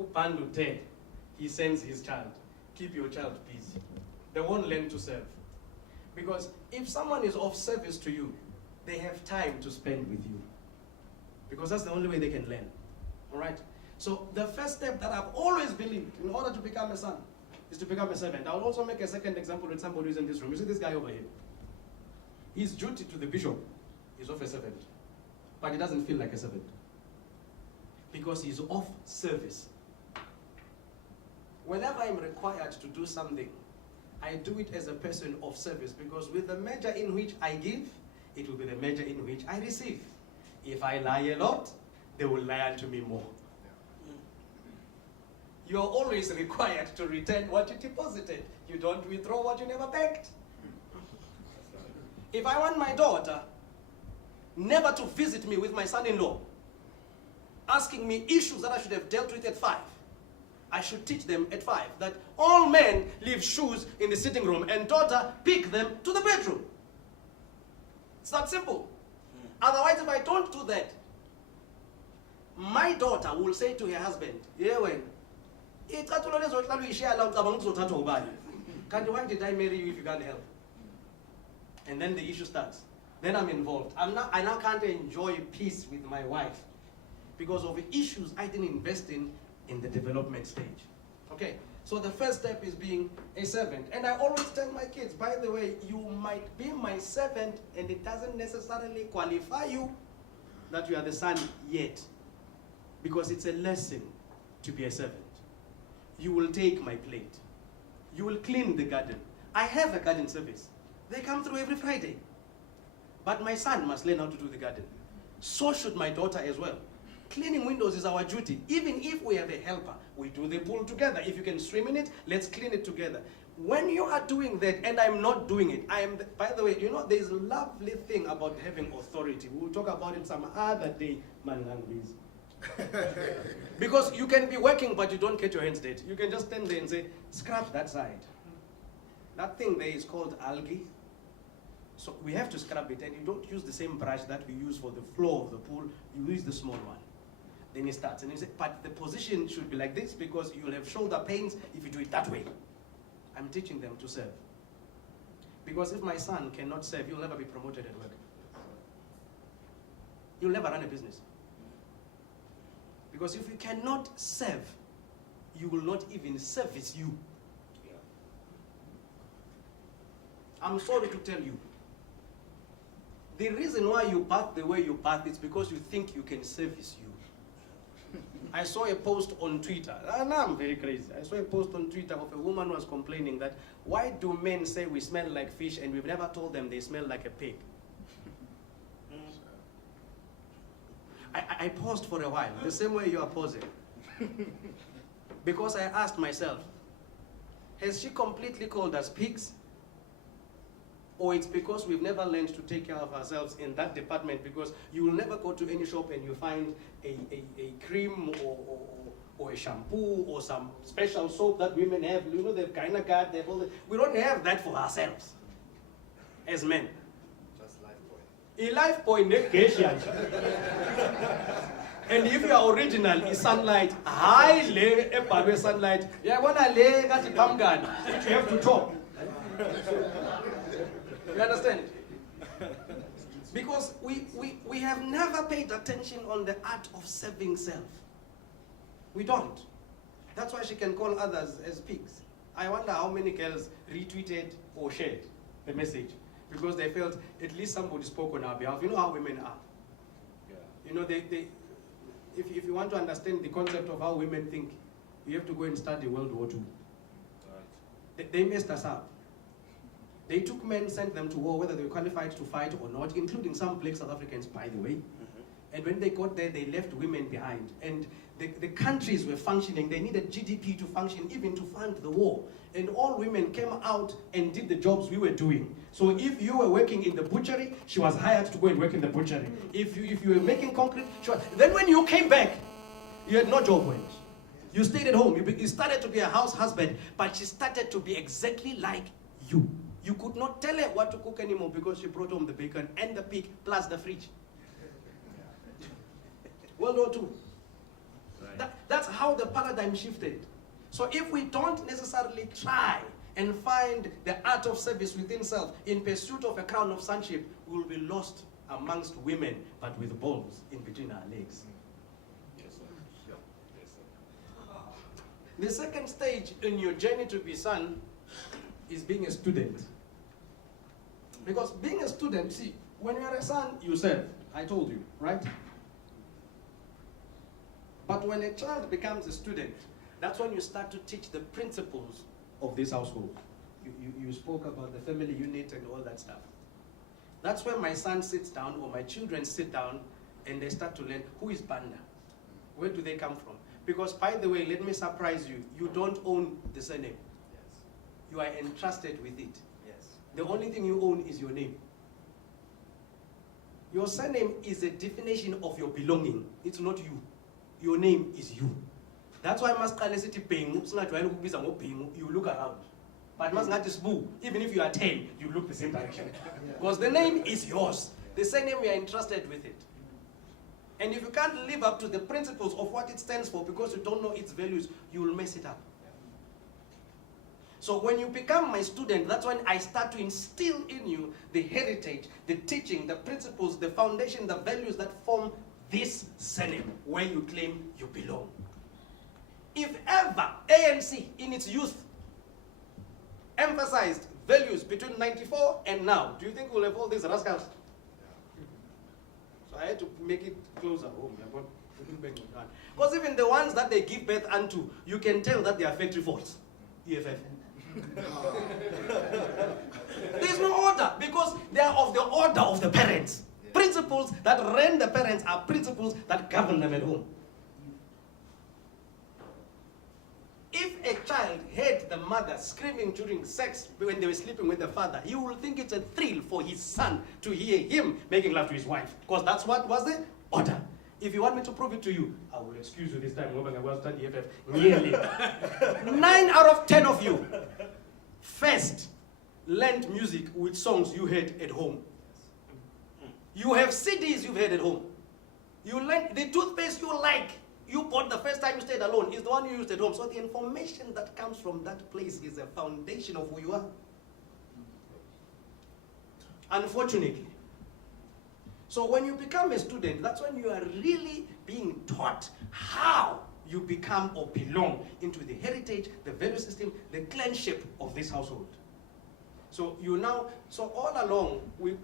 Upandu te, he sends his child. Keep your child busy. They won't learn to serve. Because if someone is of service to you, they have time to spend with you. Because that's the only way they can learn. All right? So the first step that I've always believed in order to become a son is to become a servant. I'll also make a second example with somebody who's in this room. You see this guy over here? His duty to the bishop is of a servant. But he doesn't feel like a servant. Because he's of service. Whenever I'm required to do something, I do it as a person of service, because with the measure in which I give, it will be the measure in which I receive. If I lie a lot, they will lie unto me more. You are always required to return what you deposited. You don't withdraw what you never begged. If I want my daughter never to visit me with my son-in-law, asking me issues that I should have dealt with at 5, I should teach them at 5 that all men leave shoes in the sitting room and daughter pick them to the bedroom. It's that simple. Otherwise, if I don't do that, my daughter will say to her husband, yeah, when why did I marry you if you can't help? And then the issue starts. Then I'm involved. I now can't enjoy peace with my wife because of the issues I didn't invest in the development stage. Okay, so the first step is being a servant. And I always tell my kids, by the way, you might be my servant and it doesn't necessarily qualify you that you are the son yet. Because it's a lesson to be a servant. You will take my plate. You will clean the garden. I have a garden service. They come through every Friday. But my son must learn how to do the garden. So should my daughter as well. Cleaning windows is our duty. Even if we have a helper, we do the pool together. If you can swim in it, let's clean it together. When you are doing that and I'm not doing it, by the way, you know, there's a lovely thing about having authority. We'll talk about it some other day, man. Because you can be working, but you don't get your hands dirty. You can just stand there and say, scrap that side. That thing there is called algae. So we have to scrub it, and you don't use the same brush that we use for the floor of the pool. You use the small one. Then he starts, and he says, but the position should be like this because you'll have shoulder pains if you do it that way. I'm teaching them to serve. Because if my son cannot serve, he'll never be promoted at work. You'll never run a business. Because if you cannot serve, you will not even service you. I'm sorry to tell you. The reason why you bath the way you bath is because you think you can service you. I saw a post on Twitter, and I'm very crazy. I saw a post on Twitter of a woman who was complaining that why do men say we smell like fish and we've never told them they smell like a pig? I paused for a while, the same way you are pausing. Because I asked myself, has she completely called us pigs? Or it's because we've never learned to take care of ourselves in that department, because you will never go to any shop and you find a cream or a shampoo or some special soap that women have. You know, they've kind of got, they've all the, we don't have that for ourselves as men. Just Lifebuoy. A Lifebuoy negation. And if you are original, it's sunlight. High lay a sunlight. Yeah, when I lay got a palm gun, which you have to chop. You understand? Because we have never paid attention on the art of serving self. We don't. That's why she can call others as pigs. I wonder how many girls retweeted or shared the message because they felt at least somebody spoke on our behalf. You know how women are. Yeah. You know, if you want to understand the concept of how women think, you have to go and study World War II. Right. They messed us up. They took men, sent them to war, whether they were qualified to fight or not, including some black South Africans, by the way. And when they got there, they left women behind. And the countries were functioning. They needed GDP to function, even to fund the war. And all women came out and did the jobs we were doing. So if you were working in the butchery, she was hired to go and work in the butchery. If you were making concrete, then when you came back, you had no job wage. You stayed at home. You started to be a house husband, but she started to be exactly like you. You could not tell her what to cook anymore because she brought home the bacon and the pig plus the fridge. World War II. Right. That's how the paradigm shifted. So if we don't necessarily try and find the art of service within self in pursuit of a crown of sonship, we will be lost amongst women, but with balls in between our legs. Yes, sir. Yeah. Yes, sir. The second stage in your journey to be son is being a student. Because being a student, see, when you are a son, you serve. I told you, right? But when a child becomes a student, that's when you start to teach the principles of this household. You spoke about the family unit and all that stuff. That's when my son sits down, or my children sit down, and they start to learn, who is Banda? Where do they come from? Because, by the way, let me surprise you, you don't own the surname. Yes. You are entrusted with it. Yes. The only thing you own is your name. Your surname is a definition of your belonging. It's not you. Your name is you. That's why Amaqhawe sithi bhengu, singathi ukubiza ngobhengu, you look around. But masingathi sibu, even if you are 10, you look the same direction. Because the name is yours. The surname, you are entrusted with it. And if you can't live up to the principles of what it stands for because you don't know its values, you will mess it up. So when you become my student, that's when I start to instill in you the heritage, the teaching, the principles, the foundation, the values that form this surname where you claim you belong. If ever ANC in its youth emphasized values between 94 and now, do you think we'll have all these rascals? So I had to make it closer home. Because even the ones that they give birth unto, you can tell that they are factory faults. EFF. There's no order because they are of the order of the parents. Principles that run the parents are principles that govern them at home. If a child heard the mother screaming during sex when they were sleeping with the father, he will think it's a thrill for his son to hear him making love to his wife. Because that's what was the order. If you want me to prove it to you, I will excuse you this time. Nearly 9 out of 10 of you first learned music with songs you heard at home. You have CDs you've heard at home. You learned the toothpaste you like. You bought the first time you stayed alone is the one you used at home. So the information that comes from that place is a foundation of who you are. Unfortunately. So when you become a student, that's when you are really being taught how you become or belong into the heritage, the value system, the clanship of this household. So all along,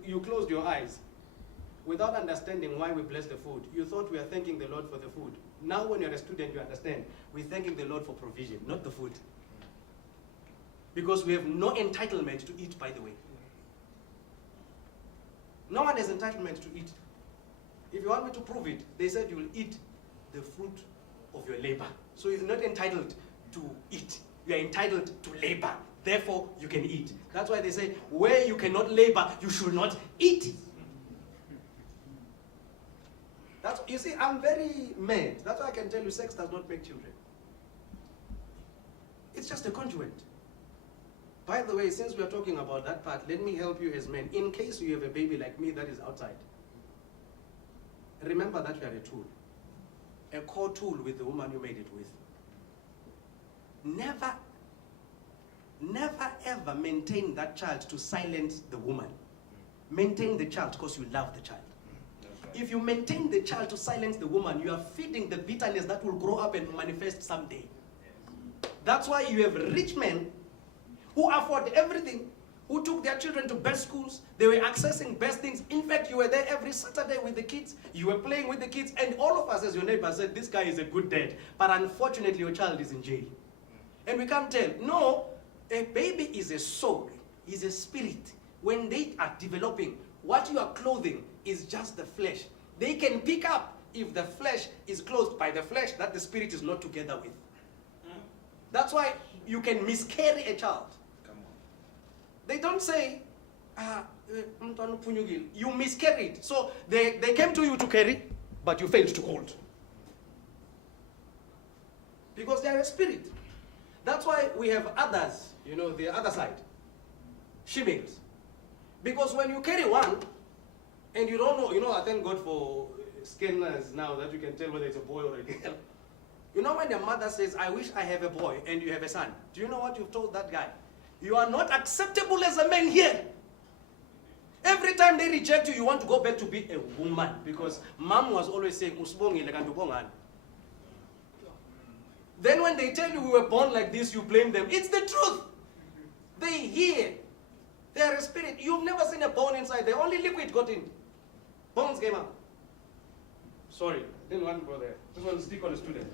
you closed your eyes without understanding why we bless the food. You thought we are thanking the Lord for the food. Now when you're a student, you understand. We're thanking the Lord for provision, not the food. Because we have no entitlement to eat, by the way. No one has entitlement to eat. If you want me to prove it, they said you will eat the fruit of your labor. So you're not entitled to eat. You are entitled to labor. Therefore, you can eat. That's why they say, where you cannot labor, you should not eat. You see, I'm very mad. That's why I can tell you sex does not make children. It's just a conduit. By the way, since we are talking about that part, let me help you as men. In case you have a baby like me that is outside, remember that you are a tool. A core tool with the woman you made it with. Never ever maintain that child to silence the woman. Maintain the child because you love the child. If you maintain the child to silence the woman, you are feeding the bitterness that will grow up and manifest someday. That's why you have rich men who afford everything, who took their children to best schools. They were accessing best things. In fact, you were there every Saturday with the kids. You were playing with the kids. And all of us as your neighbor said, this guy is a good dad. But unfortunately, your child is in jail. And we can't tell. No, a baby is a soul. Is a spirit. When they are developing, what you are clothing is just the flesh. They can pick up if the flesh is clothed by the flesh that the spirit is not together with. That's why you can miscarry a child. Come on. They don't say, you miscarried. So they came to you to carry, but you failed to hold. Because they are a spirit. That's why we have others, the other side. Shemales. Because when you carry one, and you don't know, I thank God for scanners now that you can tell whether it's a boy or a girl. You know when a mother says, I wish I have a boy, and you have a son, do you know what you've told that guy? You are not acceptable as a man here. Every time they reject you, you want to go back to be a woman. Because mom was always saying, "Usibongile kanti ubongani." Then when they tell you we were born like this, you blame them. It's the truth. They hear. They are a spirit. You've never seen a bone inside. The only liquid got in. Bones came out. Sorry, didn't want to go there. Just want to stick on a student.